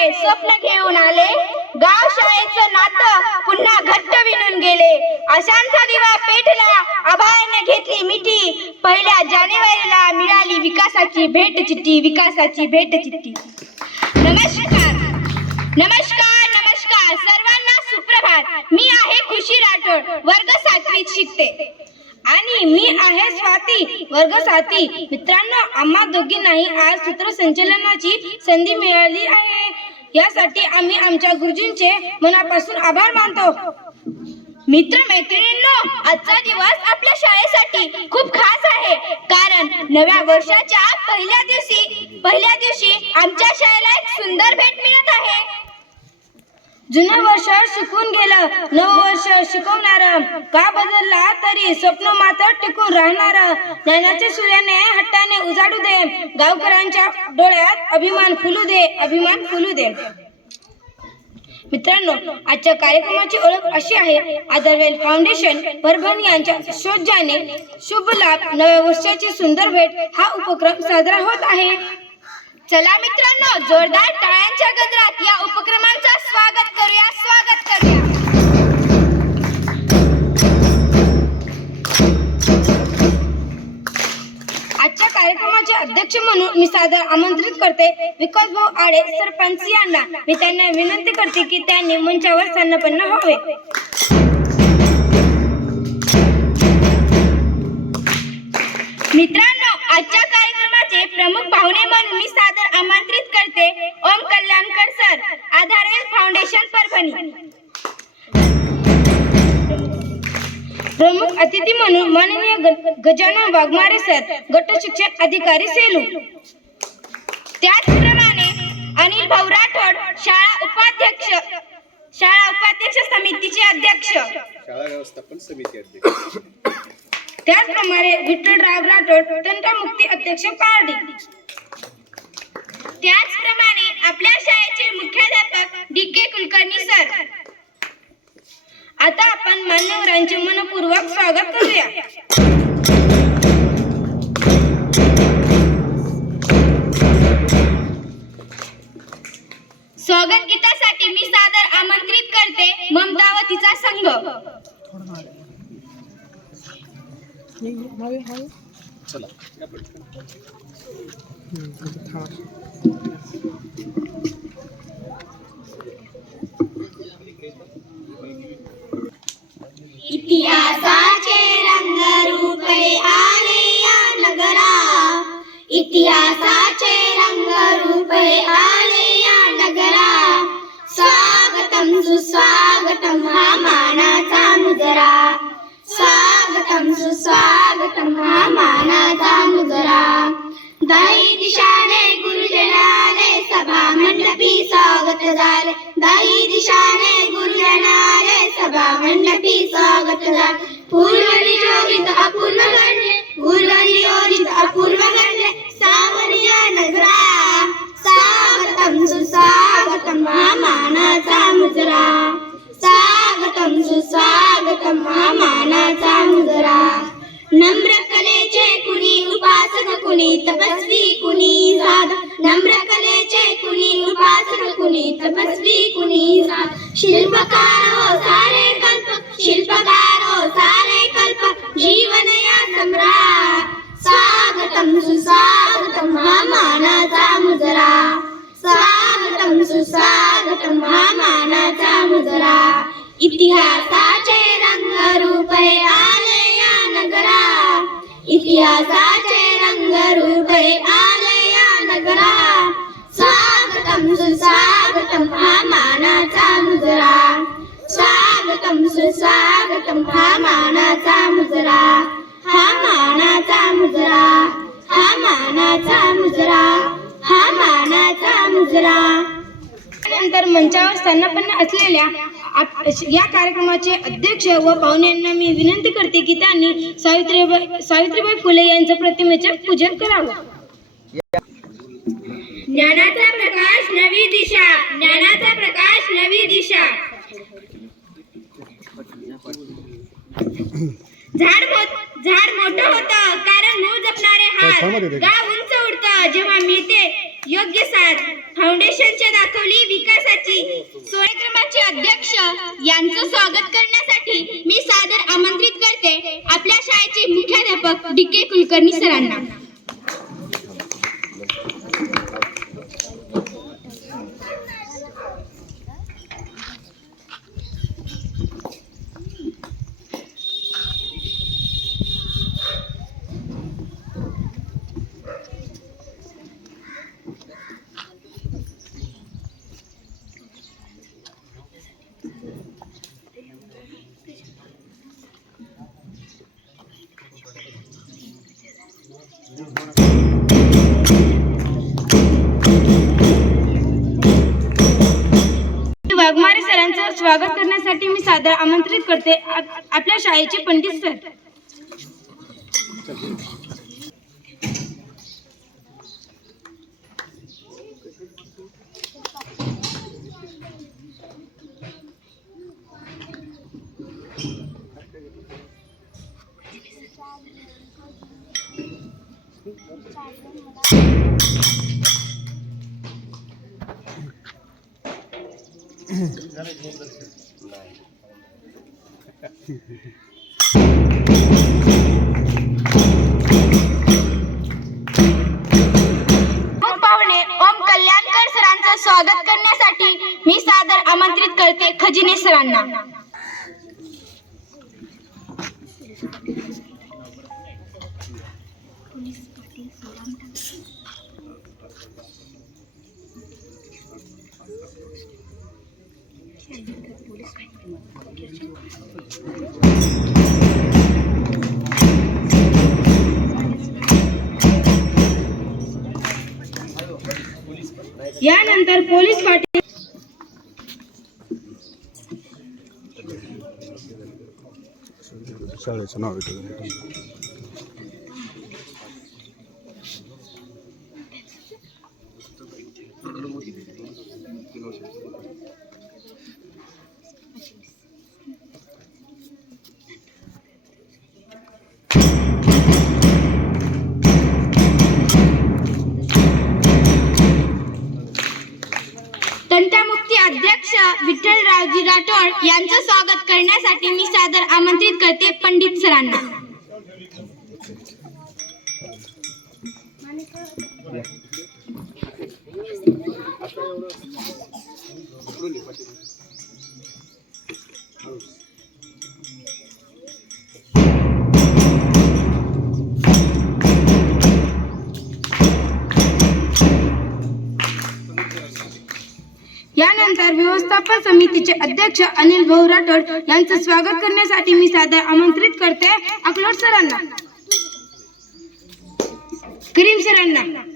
तारे स्वप्न घेऊन आले, गाव शाळेचं नातं पुन्हा घट्ट विणून गेले. आशांचा दिवा पेटला, आभाळाने घेतली मिठी, 1 जानेवारीला मिळाली विकासाची भेट चिठ्ठी, विकासाची भेट चिठ्ठी. नमस्कार नमस्कार नमस्कार सर्वांना सुप्रभात. मी आहे खुशी राठोड, वर्ग 7वीत शिकते. आणि मी आहे स्वाती, वर्ग 7. मित्रांनो, आम्हा दोघींनाही आज सूत्रसंचालनाची संधी मिळाली आहे. यासाठी आम्ही आमच्या गुरुजींचे मनापासून आभार मानतो. मित्र मैत्रिणींनो, आजचा दिवस आपल्या शाळेसाठी खूप खास आहे, कारण नव्या वर्षाच्या पहिल्या दिवशी आमच्या शाळेला एक सुंदर भेट मिळत आहे. जुनं वर्ष शिकून गेलं, नवं वर्ष शिकवणार. का बदलला तरी स्वप्न मात्र टिकून राहणार. ज्ञानाच्या सूर्याने हट्टाने उजाडू दे, गावकऱ्यांच्या डोळ्यात अभिमान फुलू दे, अभिमान फुलू दे. मित्रांनो, आजच्या कार्यक्रमाची ओळख अशी आहे. आदरवेल फाउंडेशन परभणी यांच्या शोधाने शुभ लाभ नव्या वर्षाची सुंदर भेट हा उपक्रम साजरा होत आहे. चला मित्रांनो, जोरदार टाळ्यांच्या गजरात या उपक्रमांचा स्वागत करूया. आजच्या कार्यक्रमाचे अध्यक्ष म्हणून मी सादर आमंत्रित करते विकासभाऊ आडे सरपंच यांना. मी त्यांना विनंती करते की त्यांनी मंचावर सन्नपन्न व्हावे. मित्रांनो, आजच्या कार्यक्रमाचे प्रमुख पाहुणे म्हणून मी सादर आमंत्रित करते ओम कल्याणकर सर, आधारवेल फाउंडेशन परभणी. प्रमुख अतिथी म्हणून माननीय गजानन वाघमारे सर, गट शिक्षण अधिकारी सेलू. त्याचप्रमाणे अनिल भाऊ राठोड, शाळा उपाध्यक्ष समितीचे अध्यक्ष, शाळा व्यवस्थापन समिती अध्यक्ष. त्याचप्रमाणे विठ्ठलराव राठोड, तंटमुक्ती अध्यक्ष पारडी. त्याचप्रमाणे आपल्या शाळेचे मुख्याध्यापक डी.के. कुलकर्णी सर. आता आपण मान्यवरांचे मनपूर्वक स्वागत करूया. स्वागत गीतासाठी मी सादर आमंत्रित करते ममतावतीचा संघ. चला. इतिहासाचे रंगरूपे आले या नगरा, इतिहासाचे रंगरूपे आले या नगरा. स्वागतम सुस्वागतम हा मानाचा मुजरा, स्वागतम सुस्वागतम हा मानाचा मुजरा. दाई दिशाने गुरुजनाले सभा मंडपी स्वागत झाले, दाई दिशाने गुरुजनाले सभा मंडपी स्वागत झाले. पूर्वनियोजित अपूर्व घडले, पूर्वनियोजित अपूर्व घडले सावनिया नगरा. स्वागतम सुस्वागतम हा मानाचा मुजरा, स्वागतम सुस्वागतम हा मानाचा मुजरा. नम्र कलेचे कुणी उपासक, कुणी तपस्वी, कुणी साध. नम्र कलेचे कुणी उपासक, कुणी तपस्वी, कुणी साध. शिल्पकार हो सारे कल्पक, शिल्पकार हो सारे कल्पक, जीवन या सम्राट. स्वागतम सुस्वागतम हा मानाचा मुजरा, स्वागतम सुस्वागतम हा मानाचा मुजरा. इतिहासाचे रंगरूपे आले या नगरा, इतिहासाचे रंगरूपे आले या नगरा. स्वागतम सुस्वागतम हा मानाचा मुजरा, स्वागतम सुस्वागतम हा मानाचा मुजरा. हा मानाचा मुजरा, हा मानाचा मुजरा, हा मानाचा मुजरा. नंतर मंचावर स्थानापन्न असलेल्या या कार्यक्रमाचे अध्यक्ष व पाहुण्यांना मी विनंती करते की त्यांनी सावित्रीबाई फुले यांच्या प्रतिमेचे पूजन करावं. ज्ञानाचा प्रकाश नवी दिशा, ज्ञानाचा प्रकाश नवी दिशा. झाड मोठं होतं कारण मूळ जपणारे हात, गाव उंच उडतं जेव्हा मिळते योग्य साथ. फाउंडेशन इच्छा दाखवली विकासाची. कार्यक्रमाचे अध्यक्ष यांचं स्वागत करण्यासाठी मी सादर आमंत्रित करते आपल्या शाळेचे मुख्याध्यापक DK कुलकर्णी सरांना. वाघमारे सरांचं स्वागत करण्यासाठी मी सादर आमंत्रित करते आपल्या शाळेचे पंडित सर. पाहुणे ओम कल्याणकर सरांचं स्वागत करण्यासाठी मी सादर आमंत्रित करते खजिने सरांना. यानंतर पोलीस पाटील शाळेचं नाव येतं. तंटामुक्ती अध्यक्ष विठ्ठलरावजी राठोड यांचं स्वागत करण्यासाठी मी सादर आमंत्रित करते पंडित सरांना. यानंतर व्यवस्थापन समितीचे अध्यक्ष अनिल भाऊ राठोड यांचं स्वागत करण्यासाठी मी सादर आमंत्रित करते अकलोट सरांना, करीम सरांना.